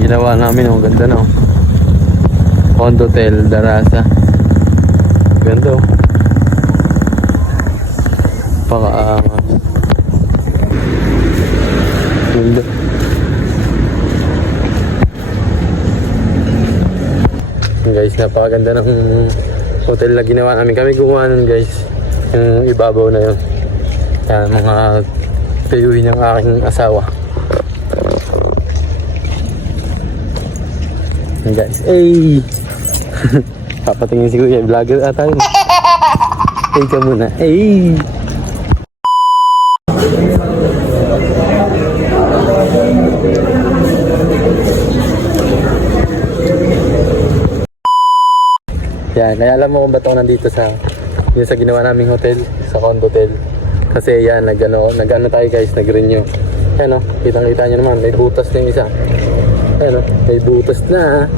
ginawa namin. Oh, ganda no. Condotel Darasa. Ganda oh. Pakaangas. Ganda. Yun, guys, napakaganda ng hotel na ginawa namin. Kami gumawa nun guys. Yung ibabaw na yun. Yan, mga tayuhin ng aking asawa. Yan guys. Ay! Papatingin si Kuya. Vlogger ata yun. Ay ka muna. Ay! Yan, kaya alam mo kung ba't ako nandito sa yun sa ginawa naming hotel, sa condo hotel. Kasi yan, nag ano, nag ano tayo guys, nag renew. Yan o, kitang kita nyo naman, may butas na yung isa. Yan o, may butas na.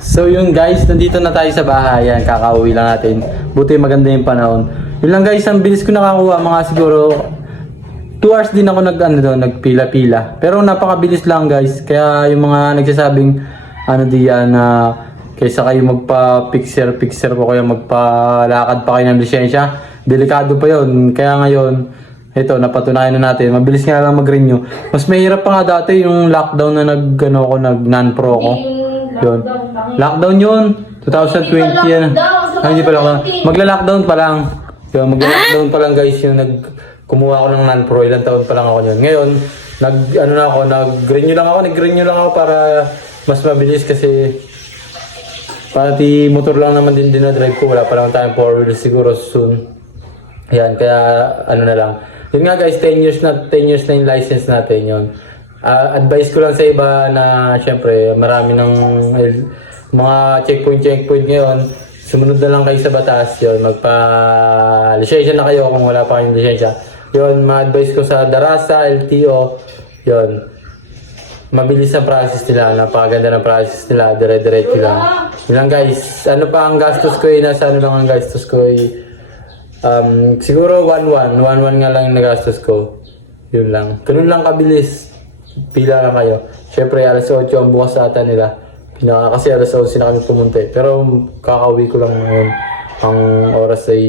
So yun guys, nandito na tayo sa bahay. Yan, kakauwi lang natin. Buti maganda yung panahon. Yun lang guys, ang bilis ko nakakuha. Mga siguro 2 hours din ako nag ano doon, nagpila-pila. Pero napakabilis lang guys. Kaya yung mga nagsasabing ano diyan na kaysa kayo magpa-picture picture ko kaya magpalakad pa kayo ng lisensya. Delikado pa yon. Kaya ngayon, ito napatunayan na natin. Mabilis nga lang mag-renew. Mas mahirap pa nga dati yung lockdown na nag ano ko nag non-pro ko. Yun. Lockdown yun. 2020 yan. Ay, hindi pa lockdown. Magla-lockdown pa lang. Yun, magla-lockdown pa lang guys yung nag kumuha ako ng non-pro. Ilang taon pa lang ako yun. Ngayon, nag ano na ako, nag-renew lang ako, nag-renew lang ako para mas mabilis kasi pati motor lang naman din dinadrive ko. Wala pa lang tayong four wheels siguro soon. Yan, kaya ano na lang. Yun nga guys, 10 years na 10 years na yung license natin yun. Ah, advice ko lang sa iba na syempre marami ng mga checkpoint checkpoint ngayon. Sumunod na lang kayo sa batas yun. Magpa lisensya na kayo kung wala pa kayong lisensya. Yun, ma-advise ko sa Darasa, LTO. Yun. Mabilis ang process nila. Napakaganda ng process nila. Dire-diretso lang. Yun lang guys. Ano pa ang gastos ko eh? Nasa ano lang ang gastos ko eh? Um, siguro 1-1. 1-1 nga lang yung nagastos ko. Yun lang. Ganun lang kabilis. Pila lang kayo. Siyempre, alas 8 ang bukas sa ata nila. Pinaka, kasi alas 11 na kami pumunta eh. Pero kakauwi ko lang ngayon. Ang oras ay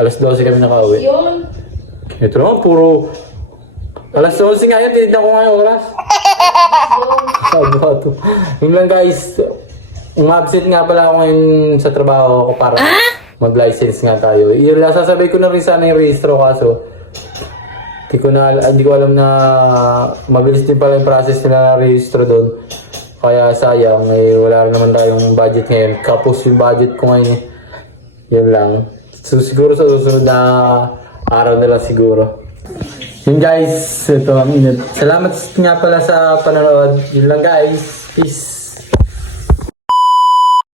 alas 12 kami nakauwi. Yun. Ito naman, puro... Alas 11 nga yun, tinignan ko nga yung oras. To. Yun lang guys, umabsent nga pala ako ngayon sa trabaho ko para mag-license nga tayo. Sasabay ko na rin sana yung registro kaso hindi ko na hindi ko alam na mabilis din pala yung process nila na registro doon. Kaya sayang, eh, wala rin naman tayong budget ngayon. Kapos yung budget ko ngayon. eh. Yun lang. So, siguro sa susunod na araw na lang siguro. Yun guys, ito ang init. Salamat nga pala sa panonood. Yun lang guys. Peace.